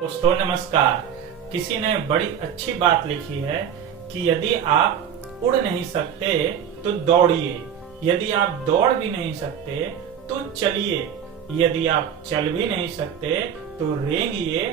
दोस्तों नमस्कार। किसी ने बड़ी अच्छी बात लिखी है कि यदि आप उड़ नहीं सकते तो दौड़िए, यदि आप दौड़ भी नहीं सकते तो चलिए, यदि आप चल भी नहीं सकते तो रेंगिए,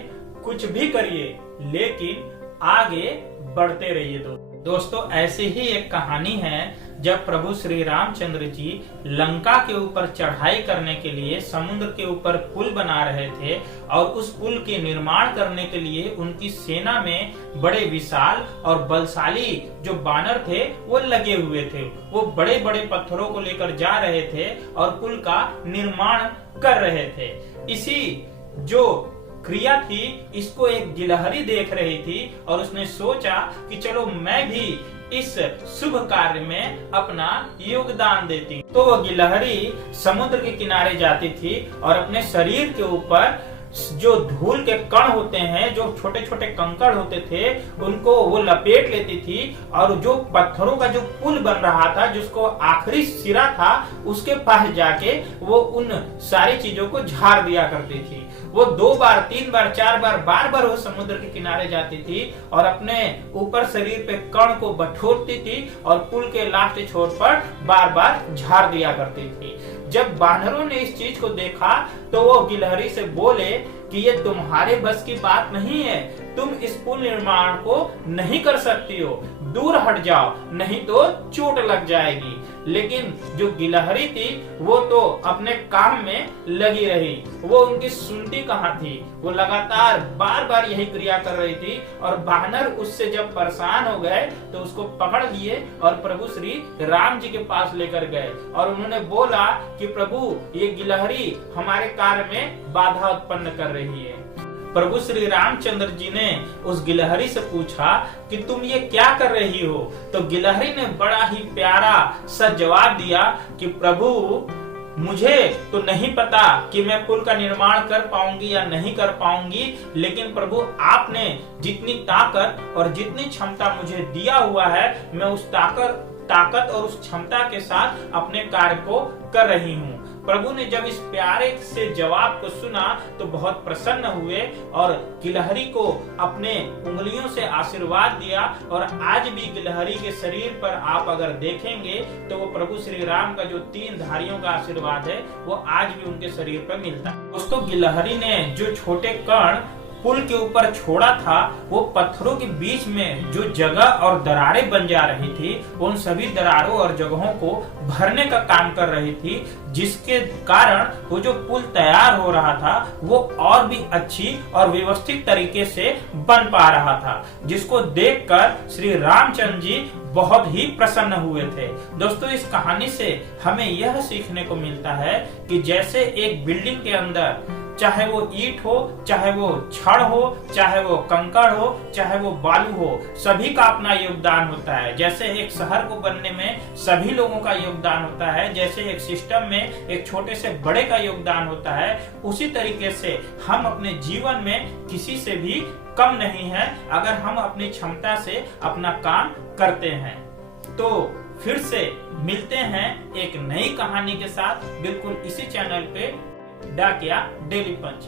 कुछ भी करिए लेकिन आगे बढ़ते रहिए। दोस्तों ऐसी ही एक कहानी है जब प्रभु श्री रामचंद्र जी लंका के ऊपर चढ़ाई करने के लिए समुद्र के ऊपर पुल बना रहे थे और उस पुल के निर्माण करने के लिए उनकी सेना में बड़े विशाल और बलशाली जो बानर थे वो लगे हुए थे। वो बड़े बड़े पत्थरों को लेकर जा रहे थे और पुल का निर्माण कर रहे थे। इसी जो क्रिया थी इसको एक गिलहरी देख रही थी और उसने सोचा कि चलो मैं भी इस शुभ कार्य में अपना योगदान देती। तो वो गिलहरी समुद्र के किनारे जाती थी और अपने शरीर के ऊपर जो धूल के कण होते हैं, जो छोटे छोटे कंकड़ होते थे, उनको वो लपेट लेती थी और जो पत्थरों का जो पुल बन रहा था जिसको आखिरी सिरा था उसके पास जाके वो उन सारी चीजों को झाड़ दिया करती थी। वो 2 बार 3 बार 4 बार बार बार वो समुद्र के किनारे जाती थी और अपने ऊपर शरीर पे कण को बटोरती थी और पुल के लास्ट छोर पर बार बार झाड़ दिया करती थी। जब बानरों ने इस चीज को देखा तो वो गिलहरी से बोले कि ये तुम्हारे बस की बात नहीं है, तुम इस पुल निर्माण को नहीं कर सकती हो, दूर हट जाओ नहीं तो चोट लग जाएगी। लेकिन जो गिलहरी थी वो तो अपने काम में लगी रही, वो उनकी सुनती कहाँ थी। वो लगातार बार बार यही क्रिया कर रही थी और बानर उससे जब परेशान हो गए तो उसको पकड़ लिए और प्रभु श्री राम जी के पास लेकर गए और उन्होंने बोला कि प्रभु ये गिलहरी हमारे कार्य में बाधा उत्पन्न कर रही है। प्रभु श्री रामचंद्र जी ने उस गिलहरी से पूछा कि तुम ये क्या कर रही हो। तो गिलहरी ने बड़ा ही प्यारा सा जवाब दिया कि प्रभु मुझे तो नहीं पता कि मैं पुल का निर्माण कर पाऊंगी या नहीं कर पाऊंगी, लेकिन प्रभु आपने जितनी ताकत और जितनी क्षमता मुझे दिया हुआ है मैं उस ताकत और उस क्षमता के साथ अपने कार्य को कर रही हूँ। प्रभु ने जब इस प्यारे से जवाब को सुना तो बहुत प्रसन्न हुए और गिलहरी को अपने उंगलियों से आशीर्वाद दिया। और आज भी गिलहरी के शरीर पर आप अगर देखेंगे तो वो प्रभु श्री राम का जो 3 धारियों का आशीर्वाद है वो आज भी उनके शरीर पर मिलता है। दोस्तों गिलहरी ने जो छोटे कण पुल के ऊपर छोड़ा था वो पत्थरों के बीच में जो जगह और दरारें बन जा रही थी उन सभी दरारों और जगहों को भरने का काम कर रही थी, जिसके कारण वो जो पुल तैयार हो रहा था वो और भी अच्छी और व्यवस्थित तरीके से बन पा रहा था, जिसको देखकर श्री रामचंद्र जी बहुत ही प्रसन्न हुए थे। दोस्तों इस कहानी से हमें यह सीखने को मिलता है कि जैसे एक बिल्डिंग के अंदर चाहे वो ईंट हो, चाहे वो छड़ हो, चाहे वो कंकड़ हो, चाहे वो बालू हो, सभी का अपना योगदान होता है। जैसे एक शहर को बनने में सभी लोगों का योगदान होता है, जैसे एक सिस्टम में एक छोटे से बड़े का योगदान होता है, उसी तरीके से हम अपने जीवन में किसी से भी कम नहीं है अगर हम अपनी क्षमता से अपना काम करते हैं। तो फिर से मिलते हैं एक नई कहानी के साथ बिल्कुल इसी चैनल पे डाकिया डेली पंच।